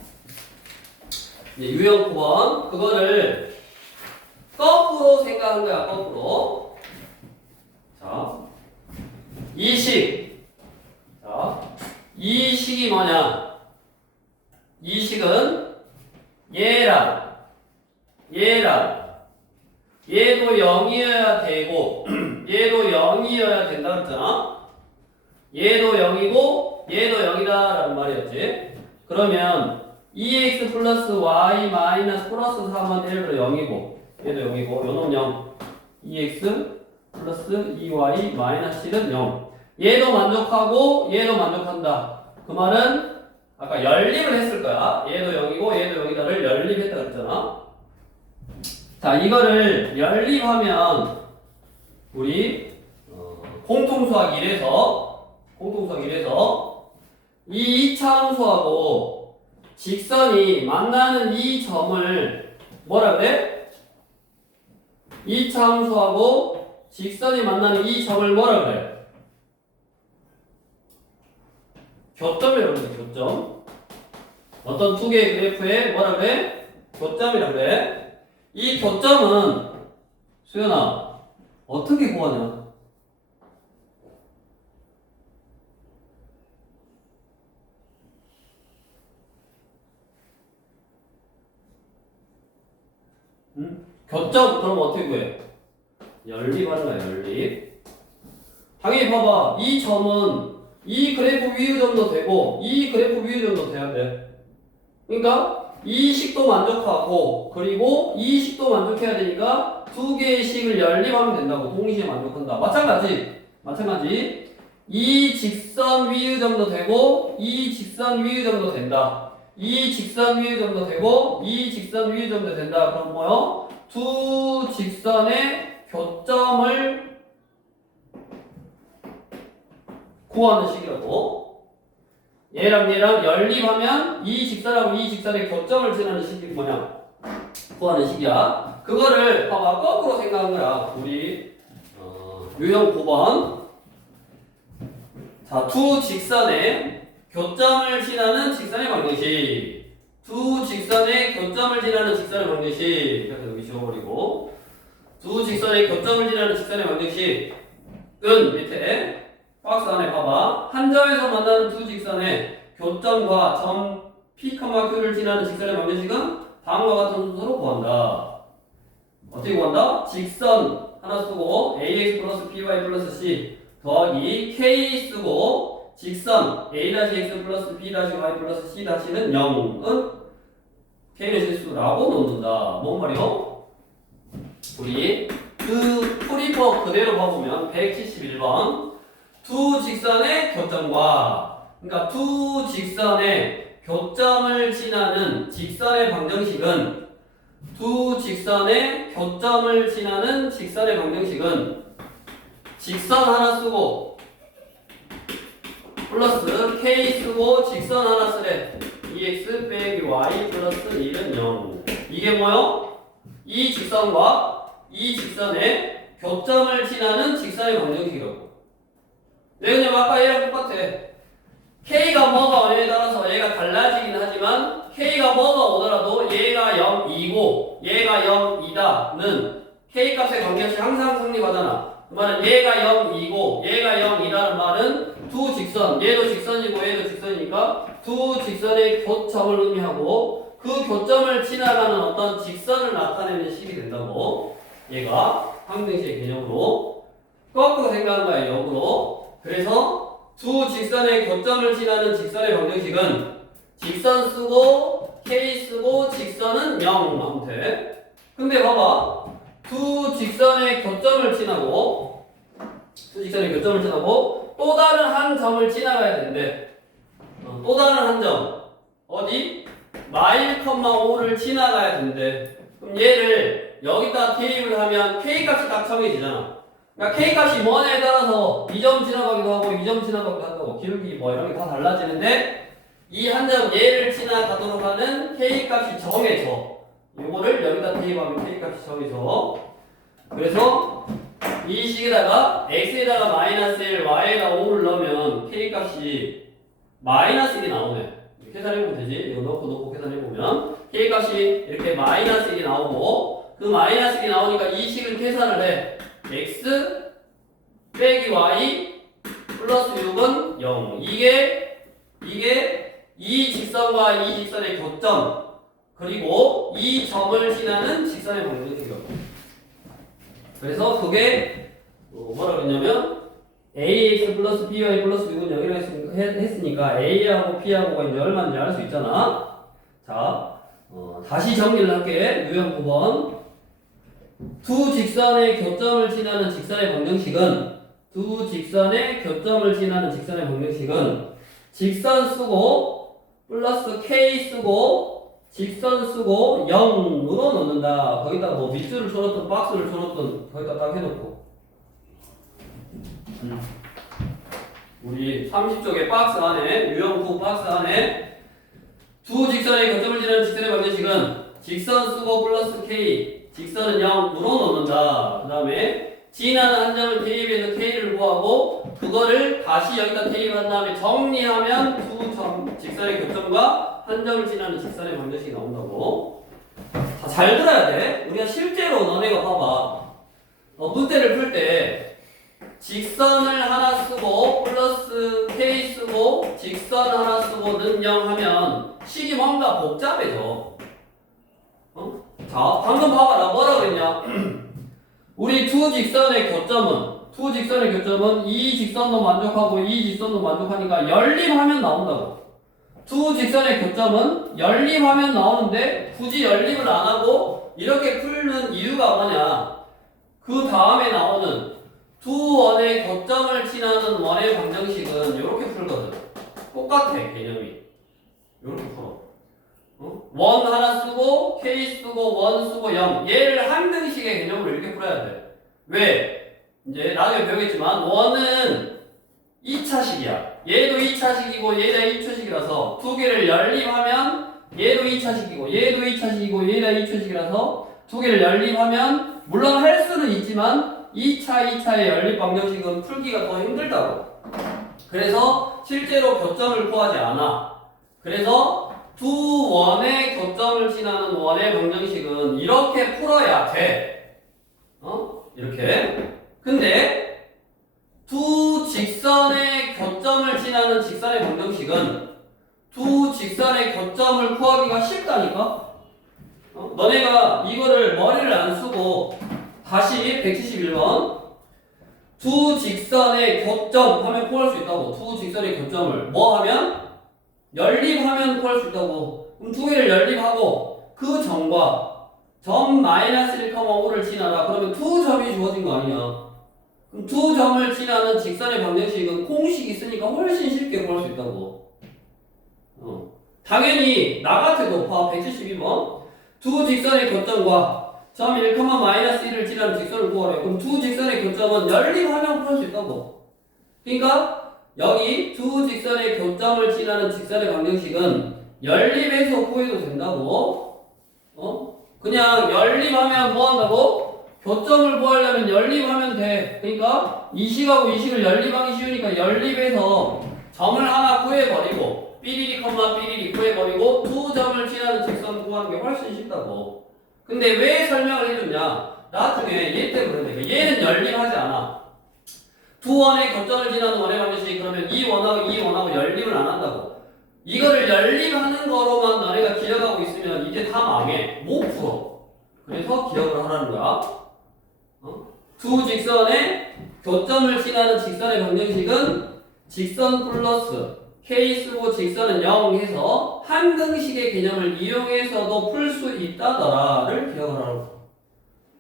이제 유형 9번 그거를 거꾸로 생각한 거야. 거꾸로. 자, 이 식. 자, 이 식이 뭐냐? 이 식은 얘랑 얘도 0이어야 되고 얘도 0이어야 된다 그랬잖아. 얘도 0이고 얘도 0이다 라는 말이었지. 그러면 2x 플러스 y 마이너스 플러스 3은 1로 0이고 얘도 0이고 요놈 0 2x 플러스 2y 마이너스 7은 0. 얘도 만족하고 얘도 만족한다. 그 말은 아까 연립을 했을 거야. 얘도 0이고 얘도 0이다를 연립했다 그랬잖아. 자, 이거를 연립하면 우리 공통수학 1에서 이 이차함수하고 직선이 만나는 이 점을 뭐라 그래? 이차함수하고 직선이 만나는 이 점을 뭐라 그래? 교점이라고 그래. 교점. 어떤 두 개의 그래프에 뭐라 그래? 교점이라고 그래. 이 교점은 수연아 어떻게 구하냐? 응? 교점 그럼 어떻게 구해? 연립하는 거야. 연립. 당연히 봐봐. 이 점은 이 그래프 위유점도 되고 이 그래프 위유점도 돼야 돼. 그러니까 이 식도 만족하고 그리고 이 식도 만족해야 되니까 두 개의 식을 연립하면 된다고. 동시에 만족한다. 마찬가지. 이 직선 위의점도 되고 이 직선 위의점도 된다. 이 직선 위의점도 되고 이 직선 위의점도 된다. 그럼 뭐요? 두 직선의 교점을 구하는 식이라고. 얘랑 연립하면 이 직선하고 이 직선의 교점을 지나는 식이 뭐냐? 구하는 식이야. 그거를 봐봐, 거꾸로 생각한 거야. 우리 유형 9번. 자, 두 직선의 교점을 지나는 직선의 방정식. 두 직선의 교점을 지나는 직선의 방정식. 이렇게 여기 지워버리고. 두 직선의 교점을 지나는 직선의 방정식은 밑에 박스 안에 봐봐. 한 점에서 만나는 두 직선의 교점과 점 P, Q를 지나는 직선의 방정식은 다음과 같은 순서로 구한다. 어떻게 구한다? 직선 하나 쓰고 ax 플러스 by 플러스 c 더하기 k 쓰고 직선 a-x 플러스 b-y 플러스 c-는 0은 k는 실수라고 놓는다. 뭔 말이요? 우리 그 프리퍼 그대로 봐보면 171번 두 직선의 교점과, 그러니까 두 직선의 교점을 지나는 직선의 방정식은 두 직선의 교점을 지나는 직선의 방정식은 직선 하나 쓰고 플러스 k 쓰고 직선 하나 쓰래. ex 빼기 y 플러스 1은 0. 이게 뭐요? 이 직선과 이 직선의 교점을 지나는 직선의 방정식이라고. 왜냐면 아까 얘랑 똑같아. k가 뭐가 오냐에 따라서 얘가 달라지긴 하지만 k가 뭐가 오더라도 얘가 0이고 얘가 0이다는 k 값의 관계없이 항상 성립하잖아. 그 말은 얘가 0이고 얘가 0이라는 말은 두 직선, 얘도 직선이고 얘도 직선이니까 두 직선의 교점을 의미하고 그 교점을 지나가는 어떤 직선을 나타내는 식이 된다고. 얘가 방정식의 개념으로 거꾸로 생각하는 거야. 역으로. 그래서 두 직선의 교점을 지나는 직선의 방정식은 직선 쓰고 k 쓰고 직선은 0 하면 돼. 근데 봐봐, 두 직선의 교점을 지나고 또 다른 한 점을 지나가야 되는데 또 다른 한 점 어디? 마일, 5를 지나가야 되는데 그럼 얘를 여기다 대입을 하면 k 값이 딱 정해지잖아. 그러니까 k 값이 뭐냐에 따라서 이 점 지나가기도 하고 이 점 지나가기도 한다고. 기울기 뭐 이런 게 다 달라지는데 이 한 점 얘를 지나가도록 하는 k 값이 정해져. 요거를 여기다 대입하면 k 값이 정해져. 그래서 이 식에다가 x에다가 마이너스 1, y에다 5를 넣으면 k 값이 마이너스 1이 나오네. 계산해보면 되지. 이거 넣고 계산해보면 k 값이 이렇게 마이너스 1이 나오고 그 마이너스 1이 나오니까 이 식을 계산을 해. x 빼기 y 플러스 6은 0. 이게 이 직선과 이 직선의 교점 그리고 이 점을 지나는 직선의 방정식이라고. 그래서 그게 뭐라 그랬냐면 ax 플러스 by 플러스 6은 0이라고 했으니까 a하고 p하고가 이제 얼마인지 알 수 있잖아. 자, 다시 정리를 할게. 유형 9번. 두 직선의 교점을 지나는 직선의 방정식은 직선 쓰고 플러스 k 쓰고 직선 쓰고 0으로 넣는다. 거기다 뭐 밑줄을 쳐놓든 박스를 쳐놓든 거기다 딱 해놓고 우리 30쪽의 박스 안에 유형 9 박스 안에 두 직선의 교점을 지나는 직선의 방정식은 직선 쓰고 플러스 k 직선은 0으로 넣는다. 그 다음에 지나는 한 점을 대입해서 k를 구하고 그거를 다시 여기다 대입한 다음에 정리하면 두 점 직선의 교점과 한 점을 지나는 직선의 방정식이 나온다고. 자, 잘 들어야 돼. 우리가 실제로 너네가 봐봐. 문제를 풀 때 직선을 하나 쓰고 플러스 k 쓰고 직선 하나 쓰고는 0 하면 식이 뭔가 복잡해져. 자, 방금 봐봐. 나 뭐라 그랬냐? 우리 두 직선의 교점은 이 직선도 만족하고 이 직선도 만족하니까 연립하면 나온다고. 두 직선의 교점은 연립하면 나오는데 굳이 연립을 안 하고 이렇게 풀는 이유가 뭐냐? 그 다음에 나오는 두 원의 교점을 지나는 원의 방정식은 이렇게 풀거든. 똑같아 개념이. 이렇게 풀어. 원 하나 쓰고 K 쓰고 원 쓰고 0 얘를 한 등식의 개념으로 이렇게 풀어야 돼. 왜? 이제 나중에 배우겠지만 원은 2차식이야. 얘도 2차식이고 얘도 2차식이라서 두 개를 연립하면 얘도 2차식이고 얘도 2차식이고 얘도 2차식이라서 두 개를 연립하면 물론 할 수는 있지만 2차의 연립 방정식은 풀기가 더 힘들다고. 그래서 실제로 교점을 구하지 않아. 그래서 두 원의 교점을 지나는 원의 방정식은 이렇게 풀어야 돼. 이렇게. 근데 두 직선의 교점을 지나는 직선의 방정식은 두 직선의 교점을 구하기가 쉽다니까? 너네가 이거를 머리를 안 쓰고 다시 171번 두 직선의 교점 하면 구할 수 있다고. 두 직선의 교점을 뭐 하면? 연립하면 구할 수 있다고. 그럼 두 개를 연립하고 그 점과 점 마이너스 1,5를 지나라. 그러면 두 점이 주어진 거 아니야. 그럼 두 점을 지나는 직선의 방정식은 공식이 있으니까 훨씬 쉽게 구할 수 있다고. 당연히 나 같아도 봐. 172번 두 직선의 교점과 점 1,-1을 지나는 직선을 구하래. 그럼 두 직선의 교점은 연립하면 구할 수 있다고. 그러니까 여기 두 직선의 교점을 지나는 직선의 방정식은 연립해서 구해도 된다고. 그냥 연립하면 뭐 한다고? 교점을 구하려면 연립하면 돼. 그러니까 이 식하고 이 식을 연립하기 쉬우니까 연립해서 점을 하나 구해버리고 삐리리 삐리리 구해버리고 두 점을 지나는 직선 구하는 게 훨씬 쉽다고. 근데 왜 설명을 해줬냐? 나중에 얘 때문에 그래. 얘는 연립하지 않아. 두 원의 교점을 지나는 원의 방정식 그러면 이 원하고 연립을 안 한다고. 이거를 연립하는 거로만 너네가 기억하고 있으면 이제 다 망해. 못 풀어. 그래서 기억을 하라는 거야. 두 직선의 교점을 지나는 직선의 방정식은 직선 플러스 K 쓰고 직선은 0 해서 한 등식의 개념을 이용해서도 풀 수 있다더라를 기억을 하라고.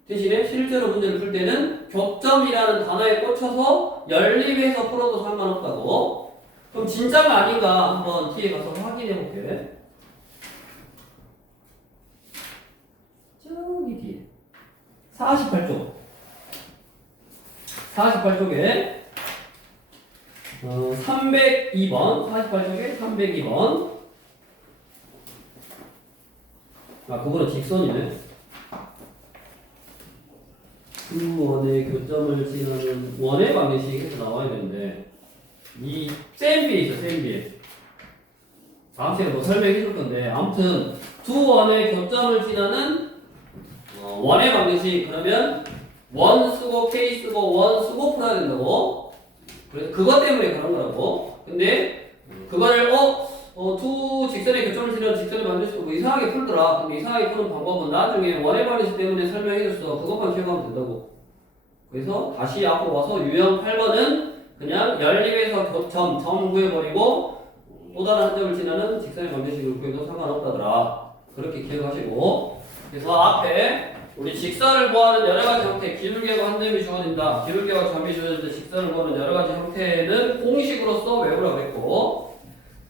대신에 실제로 문제를 풀 때는 교점이라는 단어에 꽂혀서 연립해서 풀어도 상관없다고. 그럼 진짜가 아닌가 한번 뒤에 가서 확인해 볼게. 저기 뒤에 48쪽에 302번 48쪽에 302번 그거는 직선이네. 두 원의 교점을 지나는 원의 방정식이 계속 나와야 되는데 이 센 비에 있어. 센 비에 다음 시간에 뭐 설명해 줄 건데 아무튼 두 원의 교점을 지나는 원의 방정식 그러면 원 쓰고 K 쓰고 원 쓰고 풀어야 된다고. 그래서 그것 때문에 그런 거라고. 근데 그거를 두 직선의 교점을 지나는 직선의 방정식을 뭐 이상하게 풀더라. 근데 이상하게 푸는 방법은 나중에 원의 방정식 때문에 설명해줬어. 그것만 기억하면 된다고. 그래서 다시 앞으로 와서 유형 8번은 그냥 연립해서 교점, 점 구해버리고 또 다른 한 점을 지나는 직선의 방정식을 구해도 상관없다더라. 그렇게 기억하시고. 그래서 앞에 우리 직선을 구하는 여러 가지 형태, 기울기하고 한 점이 주어진다. 기울기하고 점이 주어질 때 직선을 구하는 여러 가지 형태는 공식으로서 외우라고 했고,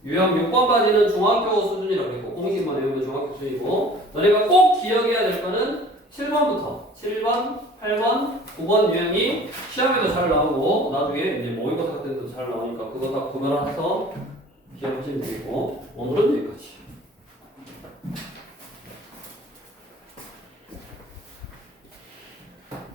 유형 6번까지는 중학교 수준이라고 했고, 공식만 외우면 중학교 수준이고, 너네가 꼭 기억해야 될 거는 7번부터 7번, 8번, 9번 유형이 시험에도 잘 나오고 나중에 이제 모의고사 때도 잘 나오니까 그거 다 구별해서 기억하시면 되겠고, 오늘은 여기까지.